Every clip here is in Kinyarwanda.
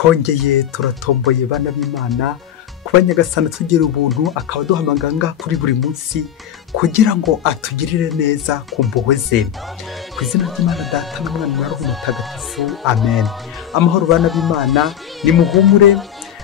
twongeye turatomboye bana b'Imana kuba Nyagasani tugira ubuntu akaba duhamaganga kuri buri munsi kugira ngo atugirire neza ku mpuhwe ze. Ku izina ry'Imana Data na Mwana na Roho Mutagatifu, amen. Amahoro bana b'Imana, nimuhumure,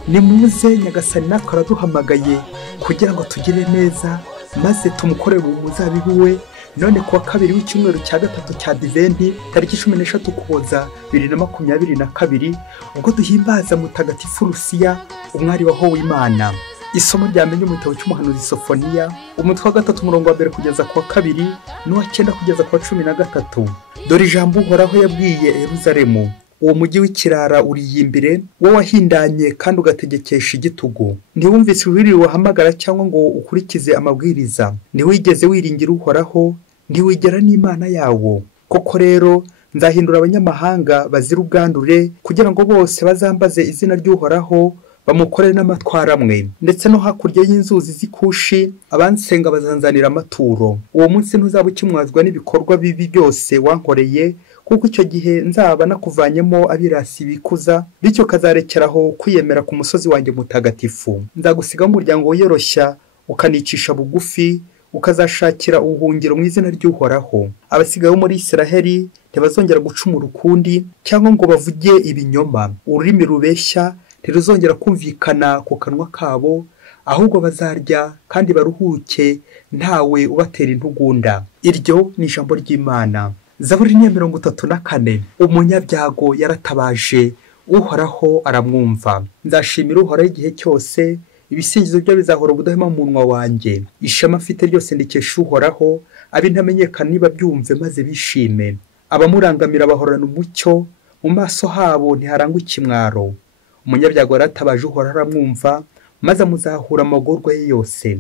nimuze, Nyagasani natwe araduhamagaye kugira ngo tugire neza maze tumukorere mu muzabibu we. None kuwa kabiri w'icyumweru cya gatatu cya Adventi tariki 13 Ukuboza 2022 ubwo duhimbaza mutagatifu Lucia umwari wahowe Imana. Isomo ryamenye mu gitabo cy'umuhanuzi Sofoniya umutwe wa 3 umurongo wa 1 kugeza kuwa 2 n'uwa 9 kugeza kuwa 13. Dore ijambo Uhoraho yabwiye Yerusalemu, uwo mujyi w'ikirara uriyimbire, wo wahindanye kandi ugategekesha igitugu. Ntiwumvise uwiriwe wahamagara cyangwa ngo ukurikize amabwiriza, ntiwigeze wiringira Uhoraho, ntiwigera n'Imana yawo. Koko rero nzahindura abanyamahanga bazira ubwandure kugira ngo bose bazambaze izina ry'Uhoraho, bamukorere n'amatwara amwe. Ndetse no hakurya y'inzuzi z'Ikushi abansenga bazanzanira amaturo. Uwo munsi ntuzaba ukimwazwa n'ibikorwa bibi byose wankoreye, kuko icyo gihe nzaba nakuvanyemo abirasi bikuza, bityo kazarekeraho kwiyemera ku musozi wanjye mutagatifu. Nzagusiga umuryango wiyoroshya ukanicisha bugufi, ukazashakira ubuhungiro mu izina ry'Uhoraho. Abasigaye muri Isiraheli ntibazongera gucumura ukundi cyangwa ngo bavuge ibinyoma. Ururimi rubeshya ntiruzongera kumvikana ku kanwa kabo, ahubwo bazarya kandi baruhuke ntawe ubatera intugunda. Iryo ni ijambo ry'Imana. Zaburi 34. Umunyabyago yaratabaje, Uhoraho aramwumva. Nzashimira Uhoraho igihe cyose, ibisingizo byo bizahora ubudahema mu munwa wanjye. Ishema afite ryose ndikesha Uhoraho, abintamenyekana niba byumve maze bishime. Abamurangamira bahorana umucyo, mu maso habo ntiharangwa ikimwaro. Umunyabyago yaratabaje, Uhoraho aramwumva, maze amuzahura amagorwa ye yose.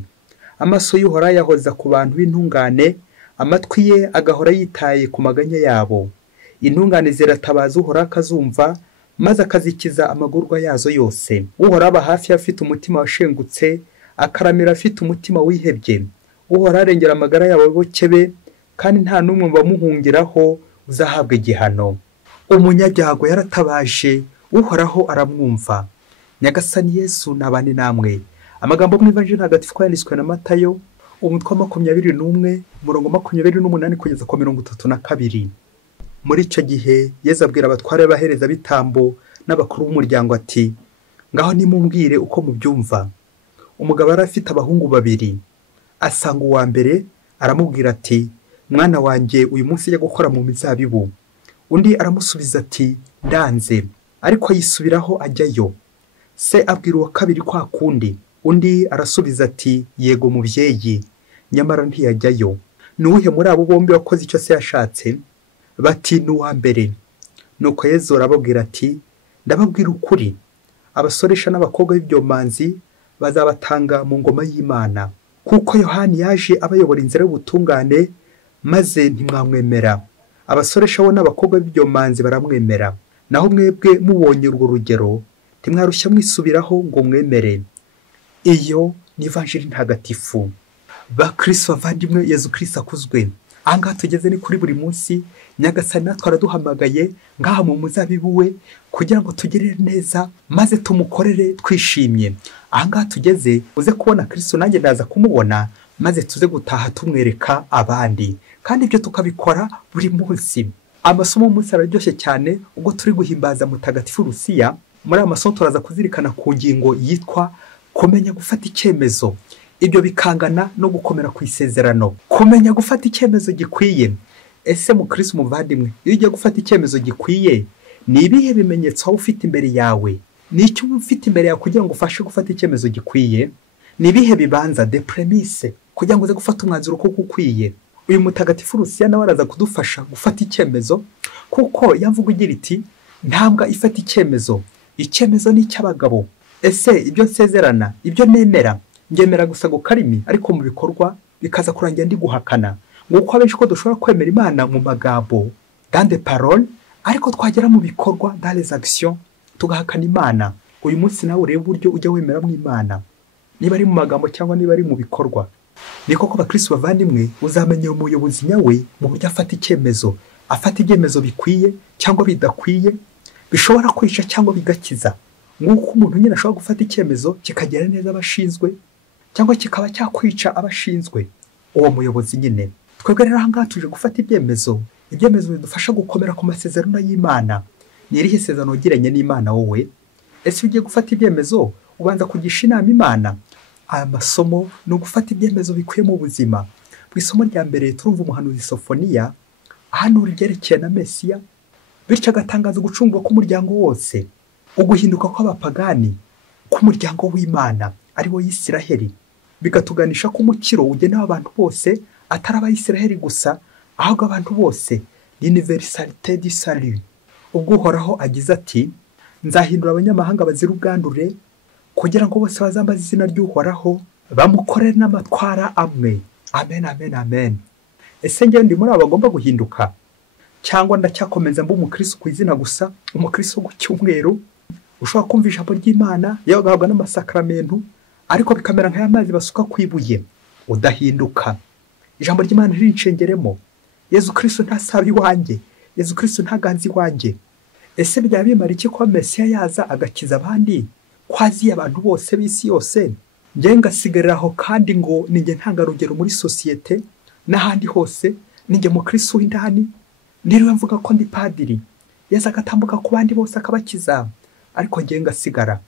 Amaso y'Uhoraho yahoza ku bantu b'intungane, amatwi ye agahora yitaye ku maganya yabo. Intungane ziratabaza Uhoraho akazumva, maze akazikiza amagorwa yazo yose. Uhoraho aba hafi afite umutima washengutse, akaramira afite umutima wihebye. Uhoraho arengera amagara y'abayoboke be, kandi nta n'umwe bamuhungiraho uzahabwa igihano. Umunyabyago yaratabaje, Uhoraho aramwumva. Nyagasani Yesu nabane namwe. Amagambo mu Ivanjili ntagatifu yanditswe na Matayo umutwe wa 21 umurongo 28 kugeza ku 32. Muri icyo gihe Yesu abwira abatware bahereza bitambo n'abakuru b'umuryango ati, ngaho nimumbwire uko mubyumva. Umugabo arafite abahungu babiri. Asanga uwa mbere aramubwira ati, mwana wanjye uyu munsi ajya gukora mu mizabibu. Undi aramusubiza ati, ndanze. Ariko yisubiraho ajyayo. Se abwira uwa kabiri kwa kundi. Undi arasubiza ati, yego mubyeyi, nyamara ntiyajyayo. Nuwuhe muri abo bombi wakoze icyo se yashatse? Bati, n'uwa mbere. Nuko Yesu arababwira ati, ndababwira ukuri, abasoresha n'abakobwa b'ibyomanzi bazabatanga mu ngoma y'Imana. Kuko Yohani yaje abayobora inzira y'ubutungane, maze ntimwamwemera. Abasoresha bo n'abakobwa b'ibyomanzi baramwemera. Naho mwebwe mubonye urwo rugero, ntimwarushya mwisubiraho ngo mwemere. Iyo ni Ivanjili ntagatifu. Bakristo bavandimwe, Yesu Kristo akuzwe. Ahangaha tugeze ni kuri buri munsi, Nyagasani natwe araduhamagaye ngaha mu muzabibu we kugira ngo tugirire neza maze tumukorere twishimye. Ahangaha tugeze uze kubona Kristo, nanjye ndaza kumubona, maze tuze gutaha tumwereka abandi, kandi ibyo tukabikora buri munsi. Amasomo munsi araryoshye cyane ubwo turi guhimbaza mutagatifu Lucia. Muri aya masomo turaza kuzirikana ku ngingo yitwa kumenya gufata icyemezo. Ibyo bikangana no gukomera ku isezerano. Kumenya gufata icyemezo gikwiye. Ese mu Kristo muvandimwe, iyo ugiye gufata icyemezo gikwiye, ni ibihe bimenyetso ufite imbere yawe? Ni icyo ufite imbere yawe kugira ngo ufashe gufata icyemezo gikwiye? Ni ibihe bibanza, de premise, kugira ngo uze gufata umwanzuro ko ukwiye? Uyu mutagatifu Lucia nawe araza kudufasha gufata icyemezo, kuko yavuga igira iti, ntambwa ifata icyemezo. Icyemezo ni icy'abagabo. Ese ibyo nsezerana, ibyo nemera, ngemera gusa ngo karimi, ariko mu bikorwa bikaza kurangira ndi guhakana. Nguko abenshi ko dushobora kwemera Imana mu magambo, dans des paroles, ariko twagera mu bikorwa, dans les actions, tugahakana Imana. Uyu munsi nawe urebe uburyo ujya wemera mu Imana, niba ari mu magambo cyangwa niba ari mu bikorwa. Ni koko bakristo bavandimwe, uzamenya umuyobozi nyawe mu buryo afata icyemezo. Afata ibyemezo bikwiye cyangwa bidakwiye, bishobora kwica cyangwa bigakiza, nk'uko umuntu nyine ashobora gufata icyemezo kikagera neza abashinzwe cyangwa kikaba cyakwica abashinzwe uwo muyobozi nyine. Twebwe rero aha ngaha tuje gufata ibyemezo bidufasha gukomera ku masezerano y'Imana. Ni irihe sezerano wagiranye n'Imana wowe? Ese ugiye gufata ibyemezo ubanza kugisha inama Imana? Aya masomo ni ugufata ibyemezo bikwiye mu buzima. Mu isomo rya mbere turumva umuhanuzi Sofoniya ahanura ibyerekeye na Mesiya, bityo agatangaza gucungwa k'umuryango wose, uguhinduka kw'abapagani k'umuryango w'Imana ari wo Isiraheli, bigatuganisha ko umukiro ugenewe abantu bose atari abayisiraheli gusa, ahubwo abantu bose, l'universalité du salut. Ubwo Uhoraho agize ati, nzahindura abanyamahanga bazira ubwandure kugira ngo bose bazambaze izina ry'Uhoraho bamukorere n'amatwara amwe. Amen, amen, amen. Ese njye ndi muri abo bagomba guhinduka, cyangwa ndacyakomeza mba umukristo ku izina gusa, umukristo ku cyumweru ushobora kumva ijambo ry'Imana yewe ugahabwa n'amasakramentu ariko bikamera nk'amazi basuka ku ibuye, udahinduka? Ijambo ry'Imana rinshengeremo, Yesu Kristo ntasaba iwanjye, Yesu Kristo ntaganza iwanjye. Ese byaba bimara iki ko Mesiya yaza agakiza abandi, kwaziye abantu bose b'isi yose, njye ngasigarira aho kandi ngo ninjye ntangarugero muri sosiyete n'ahandi hose, ninjye mukristo w'indani, niriwe mvuga ko ndi padiri, Yesu agatambuka ku bandi bose akabakiza, ariko njye ngasigara?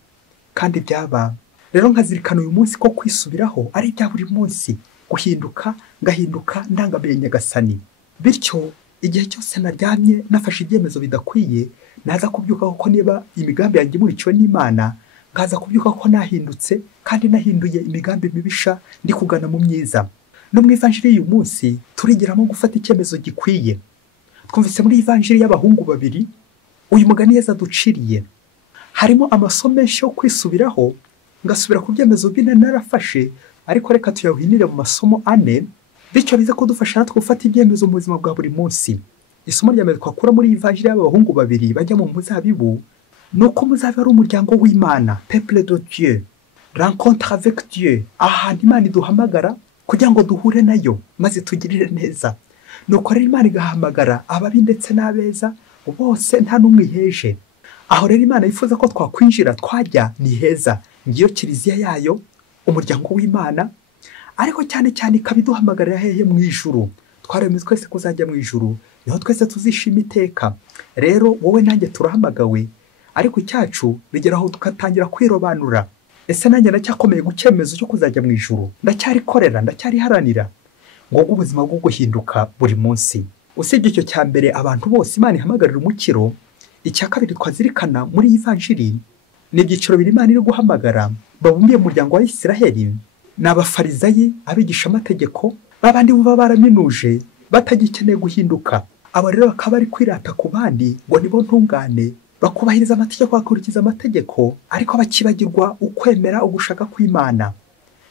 Kandi byaba rero nkazirikana uyu munsi ko kwisubiraho ari ibya buri munsi, guhinduka ngahinduka ndangamiye Nyagasani. Bityo igihe cyose naryamye nafashe ibyemezo bidakwiye, naza kubyuka kuko niba imigambi yanjye imurikiwe n'Imana, ngaza kubyuka ko nahindutse kandi nahinduye imigambi mibisha ndi kugana mu myiza. No mu ivanjiri y'uyu munsi turigiramo gufata icyemezo gikwiye. Twumvise muri ivanjiri y'abahungu babiri uyu mugani Yesu aduciriye harimo amasomo menshi yo kwisubiraho, ngasubira ku byemezo bine narafashe, ariko reka tuyawuhinire mu masomo ane, bityo bize kudufasha natwe gufata ibyemezo mu buzima bwa buri munsi. Isomo rya mbere twakura muri ivanjiri y'abahungu babiri bajya mu muzabibu, nuko umuzabibu ari umuryango w'Imana, peuple de Dieu, rencontre avec Dieu, ahantu Imana iduhamagara kugira ngo duhure nayo maze tugirire neza. Nuko rero Imana igahamagara ababi ndetse n'abeza bose nta n'umwe iheje. Aho rero Imana yifuza ko twakwinjira twajya ni heza, ngiyo kiliziya yayo, umuryango w'Imana, ariko cyane cyane ikabiduhamagarira hehe mu ijuru. Twaremwe twese kuzajya mu ijuru, niho twese tuzishima iteka. Rero wowe nanjye turahamagawe, ariko icyacu bigeraho tugatangira kwirobanura. Ese nanjye ndacyakomeye gucyemezo cyo kuzajya mu ijuru? Ndacyarikorera, ndacyariharanira? Ngo ubuzima bwo guhinduka buri munsi. Usibye icyo cya mbere abantu bose Imana ihamagarira umukiro, icya kabiri twazirikana muri ivanjiri ni ibyiciro biri Imana iri guhamagara babumbiye mu muryango wa Isiraheli. Ni abafarizayi, abigisha amategeko, babandi baba baraminuje batagikeneye guhinduka. Abo rero bakaba bari kwirata ku bandi ngo nibo ntungane, bakubahiriza amategeko, bakurikiza amategeko, ariko bakibagirwa ukwemera ugushaka kw'Imana.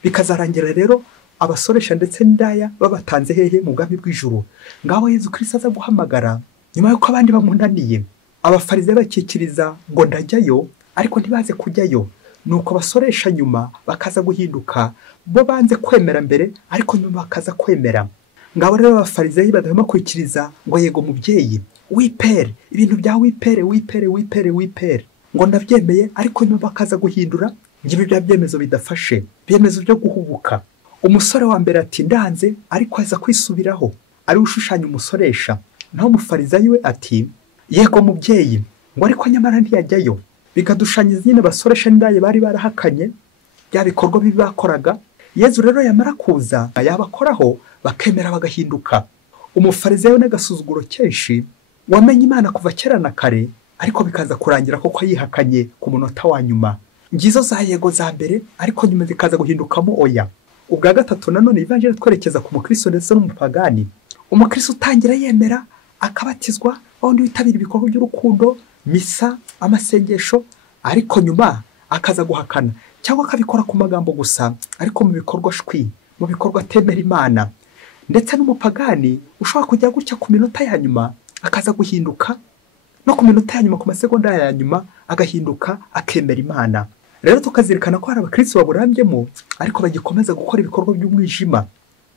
Bikazarangira rero abasoresha ndetse n'indaya babatanze hehe mu bwami bw'ijuru. Ngaho Yesu Kristo aza guhamagara nyuma yuko abandi bamunaniye. Abafarizayi bakikiriza ngo ndajyayo, ariko ntibaze kujyayo. Nuko abasoresha nyuma bakaza guhinduka, bo banze kwemera mbere ariko nyuma bakaza kwemera. Ngabo rero abafarizayi badahema kwikiriza ngo yego mubyeyi, wipere ibintu bya wipere, ngo ndabyemeye, ariko nyuma bakaza guhindura ngibi bya byemezo bidafashe, byemezo byo guhubuka. Umusore wa mbere ati ndanze, ariko aza kwisubiraho, ari ushushanya umusoresha. Naho umufarizayi we ati yego mubyeyi, ngo ariko nyamara ntiyajyayo. Bikadushanyiza nyine abasoresha n'indaye bari barahakanye bya bikorwa bibi bakoraga. Yesu rero yamara kuza yabakoraho bakemera bagahinduka. Umufarizayi n'agasuzuguro kenshi wamenye Imana kuva kera na kare, ariko bikaza kurangira koko yihakanye ku munota wa nyuma. Ngizo za yego za mbere, ariko nyuma zikaza guhindukamo oya. Ubwa gatatu nanone ivanjiri twerekeza ku mukristo ndetse n'umupagani. Umukristo utangira yemera akabatizwa, wundi witabira ibikorwa by'urukundo, misa, amasengesho, ariko nyuma akaza guhakana cyangwa akabikora ku magambo gusa, ariko mu bikorwa shwi, mu bikorwa atemera Imana. Ndetse n'umupagani ushobora kujya gutya ku minota ya nyuma akaza guhinduka, no ku minota ya nyuma, ku masegonda ya nyuma agahinduka akemera Imana. Rero tukazirikana ko hari abakristo baburambyemo ariko bagikomeza gukora ibikorwa by'umwijima,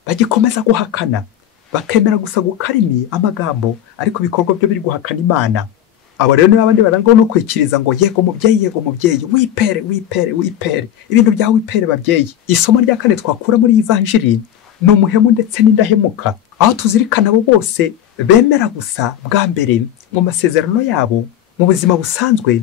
bagikomeza guhakana, bakemera gusa gukarimi amagambo, ariko ibikorwa byo biri guhakana Imana. abo rero niba abandi barangwa no kwikiriza ngo yego mubyeyi wipere ibintu byawe wipere babyeyi. Isomo rya kane twakura muri ivanjiri ni umuhemu ndetse n'indahemuka, aho tuzirikana abo bose bemera gusa bwa mbere mu masezerano yabo mu buzima busanzwe,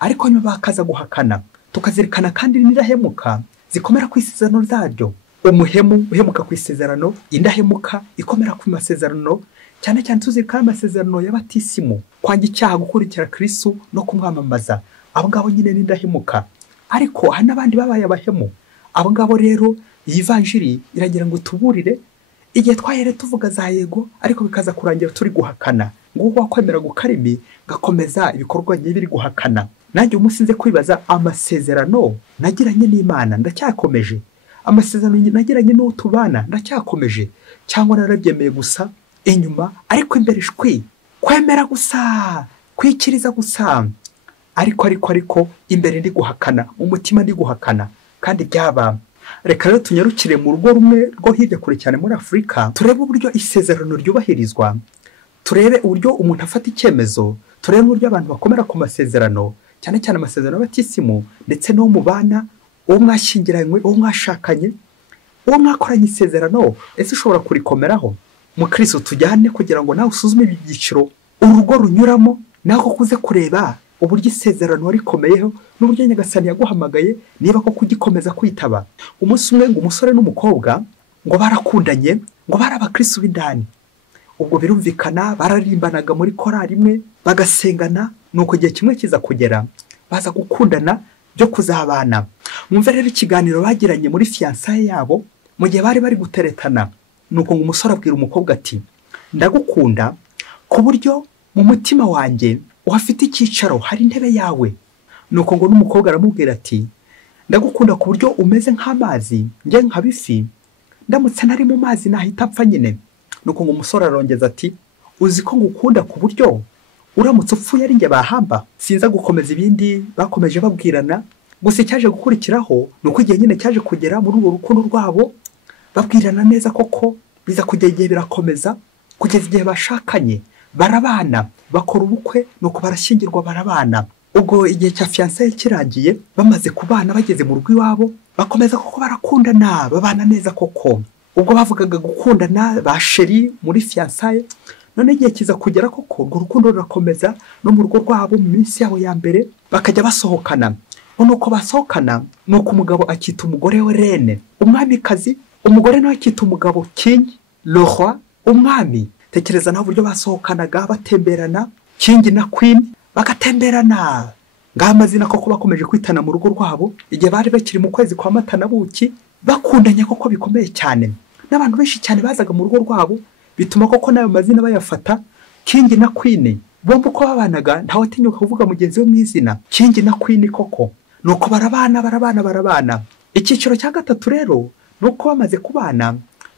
ariko nyuma bakaza guhakana. Tukazirikana kandi n'indahemuka zikomera ku isezerano zaryo. Umuhemu uhemuka ku isezerano, indahemuka ikomera ku masezerano, cyane cyane tuzirikana amasezerano y'abatisimu, kwanga icyaha, gukurikira Kristo no kumwamamaza. Abo ngabo nyine n'indahemuka. Ariko hari n'abandi babaye abahemu. Abo ngabo rero iyi vanjiri iragira ngo tuburire, igihe twahere tuvuga za yego ariko bikaza kurangira turi guhakana. Nguko wakwemera gukarimi gakomeza ibikorwa biri guhakana. Nanjye umunsi nze kwibaza, amasezerano nagiranye n'Imana ndacyakomeje? Amasezerano nagiranye n'uwo tubana ndacyakomeje? Cyangwa narabyemeye gusa inyuma ariko imbere shwi, kwemera gusa, kwikiriza gusa, ariko imbere ndi guhakana, umutima ndi guhakana? Kandi byaba reka rero tunyarukire mu rugo rumwe rwo hirya kure cyane muri Afurika, turebe uburyo isezerano ryubahirizwa, turebe uburyo umuntu afata icyemezo, turebe uburyo abantu bakomera ku masezerano, cyane cyane amasezerano y'abatisimu ndetse no mu bana, uwo mwashyingiranywe, uwo mwashakanye, uwo mwakoranye isezerano, ese ushobora kurikomeraho? Mu Kristo tujyane kugira ngo nawe usuzume ibi byiciro urugo runyuramo, naho kuze kureba uburyo isezerano rikomeyeho n'uburyo Nyagasani yaguhamagaye niba ko kugikomeza kwitaba. Umunsi umwe ngo umusore n'umukobwa ngo barakundanye, ngo barabakristo b'indani. Ubwo birumvikana bararimbanaga muri korali imwe, bagasengana, nuko igihe kimwe kiza kugera baza gukundana byo kuzabana. Mwumve rero ikiganiro bagiranye muri fiançailles yabo mu gihe bari guteretana. Nuko ngo umusore abwira umukobwa ati, ndagukunda ku buryo mu mutima wanjye uhafite icyicaro, hari intebe yawe. Nuko ngo n'umukobwa aramubwira ati, ndagukunda ku buryo umeze nk'amazi, njye nk'abifi, ndamutse nari mu mazi nahita apfa nyine. Nuko ngo umusore arongeza ati, uzi ko ngukunda ku buryo uramutse upfuye ari njye bahamba? Sinza gukomeza ibindi bakomeje babwirana, gusa cyaje gukurikiraho nuko igihe nyine cyaje kugera muri urwo rukundo rwabo, babwirana neza koko, biza kugera igihe birakomeza kugeza igihe bashakanye, barabana, bakora ubukwe, nuko barashyingirwa, barabana. Ubwo igihe cya fiançailles kirangiye, bamaze kubana bageze mu rugo iwabo, bakomeza koko barakundana, babana neza koko. Ubwo bavugaga gukundana ba chéri muri fiançailles, none igihe kiza kugera koko urwo rukundo rurakomeza no mu rugo rwabo. Mu minsi yabo ya mbere bakajya basohokana, nuko basohokana, nuko umugabo akita umugore we Reine, umwamikazi, umugore nawe akita umugabo King, le roi, umwami. Tekereza naho uburyo basohokanaga batemberana, King na Queen bagatemberana, ngaho amazina koko bakomeje kwitana mu rugo rwabo igihe bari bakiri mu kwezi kwa Mata na Buki, bakundanye koko bikomeye cyane. N'abantu benshi cyane bazaga mu rugo rwabo, bituma koko nayo mazina bayafata, King na Queen. Bombi uko babanaga ntawe atinyuka kuvuga mugenzi we mu izina, King na Queen koko. Nuko barabana. Icyiciro cya gatatu rero nuko bamaze kubana,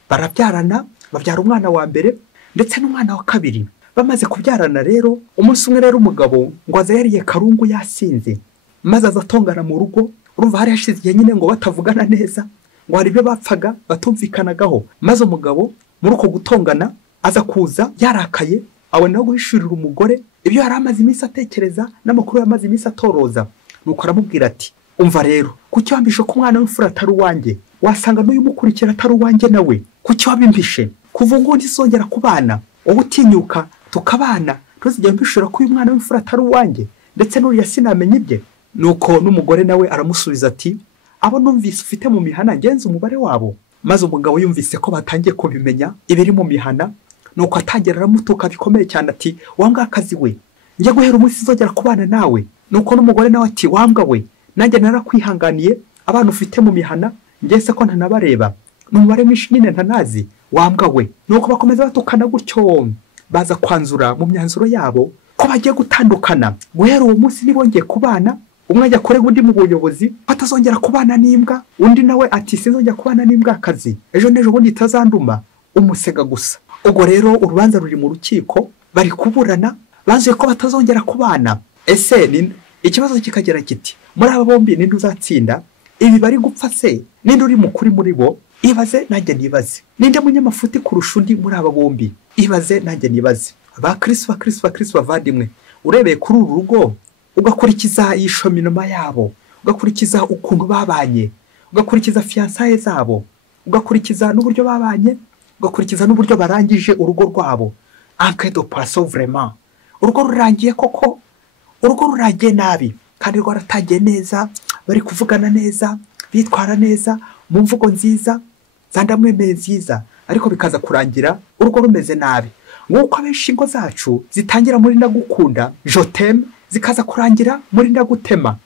barabyarana, babyara umwana wa mbere ndetse n'umwana wa kabiri. Bamaze kubyarana rero, umunsi umwe rero umugabo ngo aza yariye karungu yasinze, maze azatongana mu rugo. Urumva hari hashize igihe nyine ngo batavugana neza, ngo hari ibyo bapfaga batumvikanagaho. Maze umugabo muri uko gutongana aza kuza yarakaye, abona guhishurira umugore ibyo yari amaze iminsi atekereza n'amakuru yamaze iminsi atoroza. Nuko aramubwira ati, umva rero, kuki wambishe ko umwana w'imfura atari uwanjye? Wasanga n'uyu mukurikira atari uwanjye nawe. Kuki wabimpishe? Kuva ngo ndisongera kubana, wowe utinyuka tukabana, ntuzigere mbishura ko uyu mwana w'imfura atari uwanjye, ndetse n'uriya sinamenye ibye. Nuko n'umugore nawe aramusubiza ati, abo numvise ufite mu mihana ngenza umubare wabo. Maze umugabo yumvise ko batangiye kubimenya ibiri mu mihana, nuko atangira aramutuka bikomeye cyane ati, wambwa akazi we, njye guhera umunsi nzongera kubana nawe. Nuko n'umugore nawe ati, wambwa we, nanjye narakwihanganiye, abana ufite mu mihana ngese ko ntanabareba, n'umubare mwinshi nyine ntanazi, wambwa we. Nuko bakomeza batukana gutyo, baza kwanzura mu myanzuro yabo ko bagiye gutandukana. Guhera uwo munsi nibongeye kubana, umwe ajya kurega undi mu buyobozi batazongera kubana n'imbwa, undi nawe ati sinzongera kubana n'imbwa akazi, ejo n'ejo bundi itazanduma, umusega gusa. Ubwo rero urubanza ruri mu rukiko, bari kuburana, banzuye ko batazongera kubana. Ese ikibazo kikagera kiti, muri aba bombi ninde uzatsinda? Ibi bari gupfa se ninde uri mukuri muri bo? Ibaze nanjye nibaze, ninde munyamafuti kurusha undi muri aba bombi? Ibaze nanjye nibaze. Abakristo bavandimwe, urebeye kuri uru rugo ugakurikiza ishominoma yabo, ugakurikiza ukuntu babanye, ugakurikiza fiyansaye zabo, ugakurikiza n'uburyo babanye, ugakurikiza n'uburyo barangije urugo rwabo, ankedo paso vraiment urugo rurangiye koko, urugo rurangiye nabi kandi rwaratangiye neza, bari kuvugana neza, bitwara neza mu mvugo nziza zandamwemeye nziza, ariko bikaza kurangira urugo rumeze nabi. Nk'uko abenshi ingo zacu zitangira muri ndagukunda joteme, zikaza kurangira muri ndagutema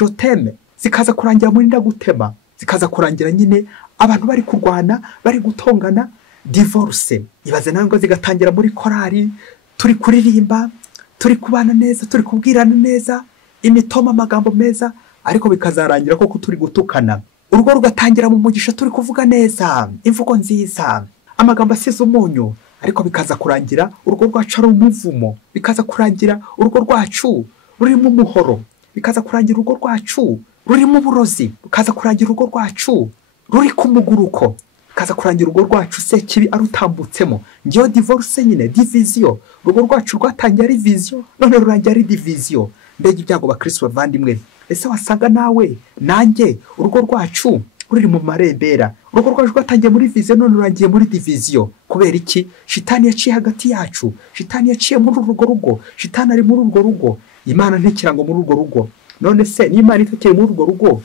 joteme, zikaza kurangira muri ndagutema, zikaza kurangira nyine abantu bari kurwana, bari gutongana, divorce. Ibaze nawe ngo zigatangira muri korari, turi kuririmba, turi kubana neza, turi kubwirana neza, imitoma amagambo meza, ariko bikazarangira koko turi gutukana. Urugo rugatangira mu mugisha, turi kuvuga neza, imvugo nziza, amagambo asize umunyu, ariko bikaza kurangira urugo rwacu ari umuvumo, bikaza kurangira urugo rwacu rurimo umuhoro, bikaza kurangira urugo rwacu rurimo uburozi, bikaza kurangira urugo rwacu ruri ku muguruko, bikaza kurangira urugo rwacu se kibi arutambutsemo. Ngiyo divorce nyine, division. Urugo rwacu rwatangiye ari vision, none rurangiye ari division. Mbega ibyago bakristo bavandimwe, ese wasanga nawe nanjye urugo rwacu ruri mu marembera, urugo rwacu rwatangiye muri vision none rurangiye muri division. Kubera iki? Shitani yaciye hagati yacu, shitani yaciye muri urwo rugo, shitani ari muri urwo rugo, Imana ntikirango muri urwo rugo. None se n'Imana itakiri muri urwo rugo,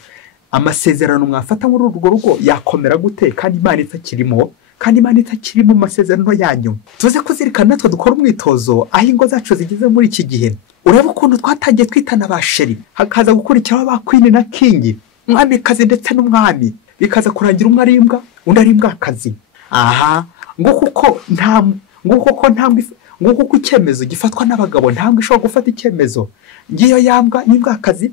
amasezerano mwafata muri urwo rugo yakomera gute kandi Imana itakirimo? Kandi Imana itakiri mu masezerano yanyu. Tuze kuzirikana natwe dukora umwitozo aho ingo zacu zigeze muri iki gihe. Ureba ukuntu twatangiye twitana basheri, hakaza gukurikiraho ba queen na king, mwamikazi ndetse n'umwami, bikaza kurangira umwe ari imbwa undi ari imbwakazi. Aha nguko icyemezo gifatwa n'abagabo, ntambwe ishobora gufata icyemezo. Ngiyo yambwa n'imbwakazi,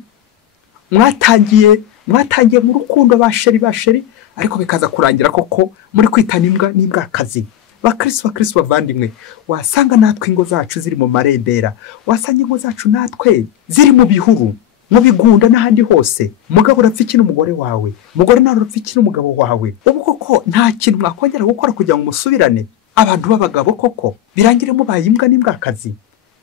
mwatangiye mu rukundo basheri, ariko bikaza kurangira koko muri kwitana imbwa n'imbwakazi. Bakristo bavandimwe, wasanga natwe ingo zacu ziri mu marembera, wasanga ingo zacu natwe ziri mu bihuru, mu bigunda n'ahandi hose. Mugabo urapfa iki n'umugore wawe, mugore nawe urapfa iki n'umugabo wawe. Ubu koko nta kintu mwakongera gukora kugira ngo musubirane? Abantu b'abagabo koko birangire mubaye imbwa n'imbwakazi.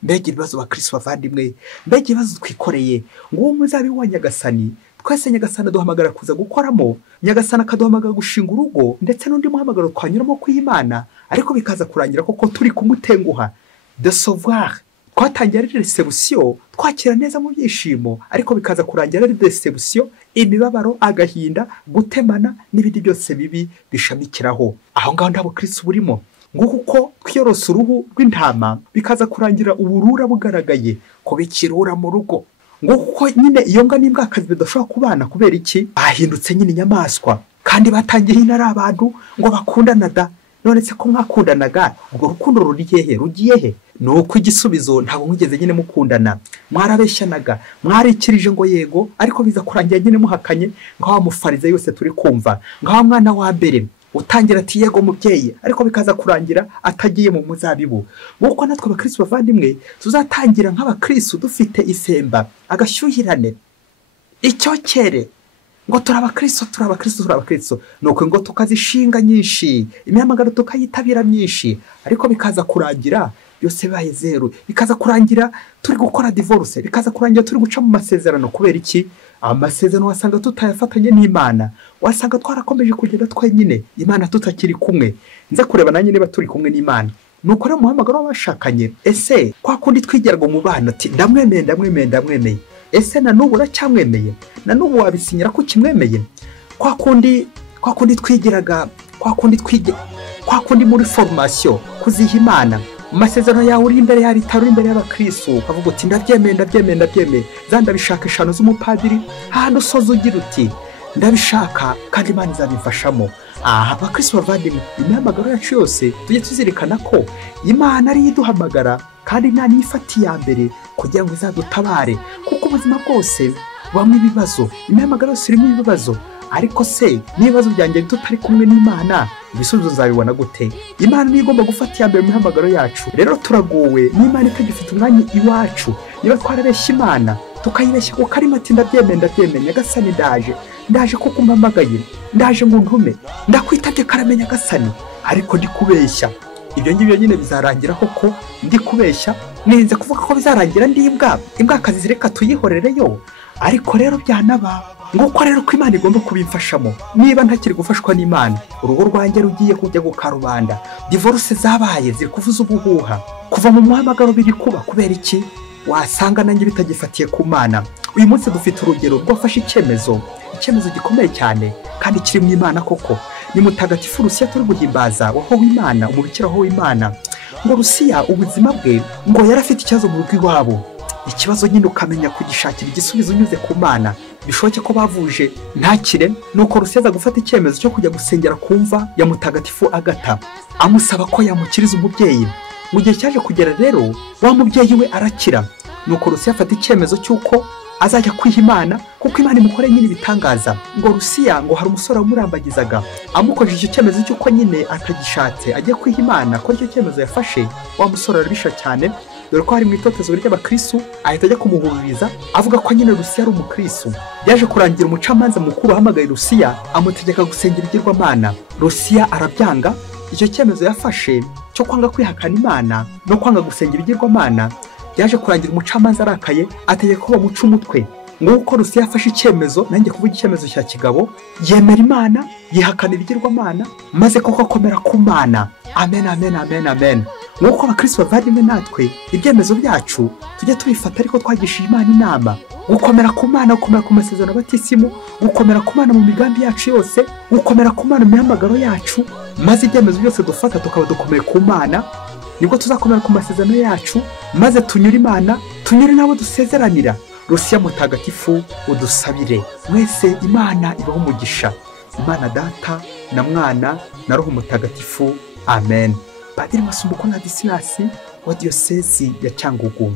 Mbega ibibazo bakristo bavandimwe, mbega ibibazo twikoreye. Nguwo muzabibu wa Nyagasani, twese Nyagasani duhamagara kuza gukoramo, Nyagasani akaduhamagara gushinga urugo, ndetse n'undi muhamagaro twanyuramo kw'Imana, ariko bikaza kurangira koko turi kumutenguha. De savoir twatangira ari reception, twakira neza mu byishimo, ariko bikaza kurangira ari deception, imibabaro, agahinda, gutemana n'ibindi byose bibi bishamikiraho. Aho ngaho ndabo Kristo burimo. Nguko kwiyorose uruhu rw'intama, bikaza kurangira uburura bugaragaye ko bikirura mu rugo. Nguko nyine iyo mbwa n'imbwakazi bidashobora kubana. Kubera iki? Bahindutse nyine inyamaswa, kandi batangiye ari abantu ngo bakundana da. None se ko mwakundanaga, ubwo rukundo rugiye he? Nuko igisubizo ntabwo mwigeze nyine mukundana, mwarabeshyanaga, mwarikirije ngo yego, ariko biza kurangira nyine muhakanye, ngaho mufarize yose turi kumva, ngaho mwana wa mbere utangira ati yego mubyeyi, ariko bikaza kurangira atagiye mu muzabibu. Nguko natwe abakristo bavandimwe tuzatangira nk'abakristo dufite ifemba, agashyuhirane, icyokere, ngo turabakristo, nuko ngo tukazishinga nyinshi, imihamagaro tukayitabira myinshi, ariko bikaza kurangira byose baye zeru, bikaza kurangira turi gukora divorce, bikaza kurangira turi guca mu masezerano. Kubera iki? Amasezerano wasanga tutayafatanye n'Imana, wasanga twarakomeje kugenda twenyine, Imana tutakiri kumwe. Nze kureba nanjye niba turi kumwe n'Imana. Nuko rero muhamagaro w'abashakanye, ese kwa kundi twigeraga mu bana ati ndamwemeye, ese na n'ubu uracyamwemeye? Na n'ubu wabisinyira ko kimwemeye? Kwa kundi twigiraga, kwa kundi muri formation kuziha Imana, amasezerano yawe uri imbere ya ritari, imbere y'abakristo, ukavuga uti ndabyemeye, ndabishaka eshanu z'umupadiri, hano usoza ugira uti ndabishaka kandi Imana izabifashamo. Aha abakristo bavandimwe, imihamagaro yacu yose tujye tuzirikana ko Imana ari iduhamagara, kandi nta nifati ya mbere kugira ngo izadutabare, kuko ubuzima bwose bubamo ibibazo, imihamagaro yose irimo ibibazo. Ariko se n'ibibazo byanjye tutari kumwe n'Imana, ibisubizo uzabibona gute? Imana niyo igomba gufata iya mbere mu mihamagaro yacu. Rero turagowe n'Imana itagifite umwanya iwacu. Niba twarabeshya Imana tukayibeshya ku karima ati ndabyemeye, Nyagasani ndaje kuko umpamagaye, ndaje ngo ntume, ndakwitabye karame Nyagasani, ariko ndi kubeshya. ibyo ngibyo nyine bizarangira koko ndi kubeshya, nirinze kuvuga ko bizarangira ndi imbwakazi zireka tuyihorereyo. Ariko rero byanaba nguko rero ko Imana igomba kubimfashamo. Niba ntakiri gufashwa n'Imana, urugo rwanjye rugiye kujya gukarubanda, divorce zabaye ziri kuvuza ubuhuha, kuva mu muhamagaro biri kuba kubera iki? Wasanga nanjye bitagifatiye ku Mana. Uyu munsi dufite urugero rwafashe icyemezo gikomeye cyane kandi kiri mu Imana koko. Ni mutagatifu Rusiya turi guhimbaza, waho w'Imana, umubikira waho w'Imana. Ngo Rusiya ubuzima bwe ngo yarafite ikibazo mu rugo iwabo. Ikibazo nyine ukamenya kugishakira igisubizo unyuze ku Mana. Bishoboke ko bavuje ntakire, nuko Rusiya aza gufata icyemezo cyo kujya gusengera kumva ya mutagatifu Agata, amusaba ko yamukiriza umubyeyi. Mu gihe cyaje kugera rero wa mubyeyi we arakira, nuko Rusiya afata icyemezo cy'uko azajya kwiha Imana, kuko Imana imukore nyine ibitangaza. Ngo Rusiya ngo hari umusore wamurambagizaga, amukojeje icyo cyemezo cy'uko nyine atagishatse agiye kwiha Imana, ko icyo cyemezo yafashe. Wa musore arabisha cyane, dore ko hari mu itotezo ry'abakristo, ahita ajya kumuhururiza avuga ko nyine Rusiya ari umukristo. Yaje kurangira umucamanza mukuru ahamagaye Rusiya, amutegeka gusengera ibigirwamana. Rusiya arabyanga. Icyo cyemezo yafashe cyo kwanga kwihakana Imana no kwanga gusengera ibigirwamana, yaje kurangira umucamanza arakaye, ategeka ko bamuca umutwe. Nguko Rusiya yafashe icyemezo, nanjye kuvuga icyemezo cya kigabo, yemera Imana, yihakana ibigirwamana, maze koko akomera ku Mana. Amen, amen, amen, amen. Nguko abakristo bavandimwe, natwe ibyemezo byacu tujye tubifata ariko twagishije Imana inama. Gukomera ku Mana, gukomera ku masezerano batisimu, gukomera ku Mana mu migambi yacu yose, gukomera ku Mana mu mihamagaro yacu, maze ibyemezo byose dufata tukaba dukomeye ku Mana. Nibwo tuzakomera ku masezerano yacu, maze tunyure Imana, tunyure n'abo dusezeranira. Rusiya mutagatifu udusabire. Mwese Imana ibaho umugisha. Imana Data na Mwana na Roho Mutagatifu. Amen. Padiri Masumbuko na Disinasi wa Diyosezi ya Cyangugu.